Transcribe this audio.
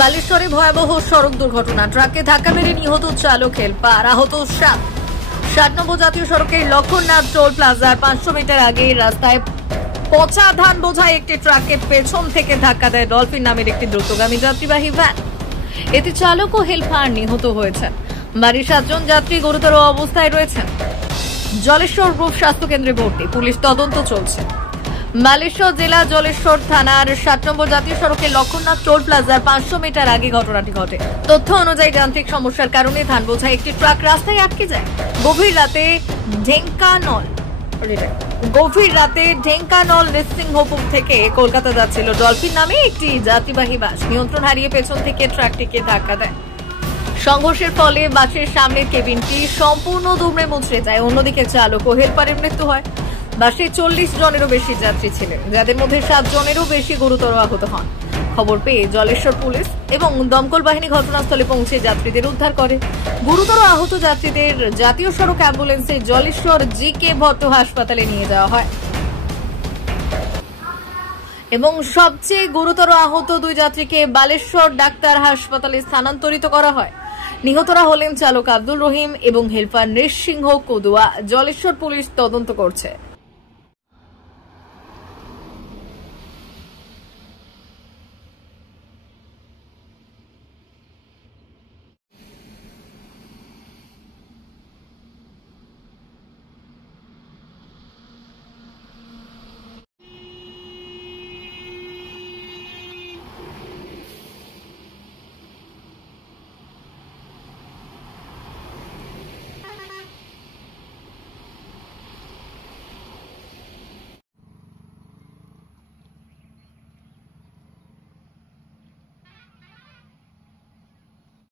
বালেশ্বরে ভয়াবহ সড়ক দুর্ঘটনা, ট্রাকে ধাক্কা মেরে নিহত চালক, হেলপার, আহত 7 নম্বর জাতীয় সড়কের লক্ষণনাথ টোল প্লাজার 500 মিটার আগে রাস্তায় পচা ধান বোঝাই একটি ট্রাককে পেছন থেকে ধাক্কা দেয় ডলফিন নামের একটি দ্রুতগামী যাত্রীবাহী ভ্যান। এতে চালক ও হেলপার নিহত হয়েছেন। বাড়ির 7 জন যাত্রী গুরুতর অবস্থায় রয়েছেন। জলেশ্বর গ্রুপ স্বাস্থ্য কেন্দ্রে ভর্তি, পুলিশ তদন্ত চলছে। বালেশ্বর জেলা জলেশ্বর থানার 7 নম্বর জাতীয় সড়কের লক্ষণনাথ টোল প্লাজার 500 মিটার আগে ঘটনাটি ঘটে। তথ্য অনুযায়ী যান্ত্রিক সমস্যার কারণে ধান বোঝাই একটি ট্রাক রাস্তায় আটকে যায়। গভীর রাতে ঢেঙ্কানল নৃসিংহপুর থেকে কলকাতা যাচ্ছিল ডলফিন নামে একটি যাত্রীবাহী বাস নিয়ন্ত্রণ হারিয়ে পেছন থেকে ট্রাকটিকে ধাক্কা দেয়। সংঘর্ষের ফলে বাসের সামনের কেবিনটি সম্পূর্ণ দুমড়ে মুচড়ে যায়। অন্যদিকে চালক ও হেলপারের মৃত্যু হয়। বাসে 40 জনেরও বেশি যাত্রী ছিলেন, যাদের মধ্যে 7 জনেরও বেশি গুরুতর আহত হন। খবর পেয়ে জলেশ্বর পুলিশ এবং দমকল বাহিনী ঘটনাস্থলে পৌঁছে যাত্রীদের উদ্ধার করে। গুরুতর আহত যাত্রীদের জাতীয় সড়ক অ্যাম্বুলেন্সে জলেশ্বর জি.কে. ভট্ট হাসপাতালে নিয়ে যাওয়া হয় এবং সবচেয়ে গুরুতর আহত 2 যাত্রীকে বালেশ্বর ডাক্তার হাসপাতালে স্থানান্তরিত করা হয়। নিহতরা হলেন চালক আব্দুল রহিম এবং হেলপার নৃসিংহ কদুয়া। জলেশ্বর পুলিশ তদন্ত করছে।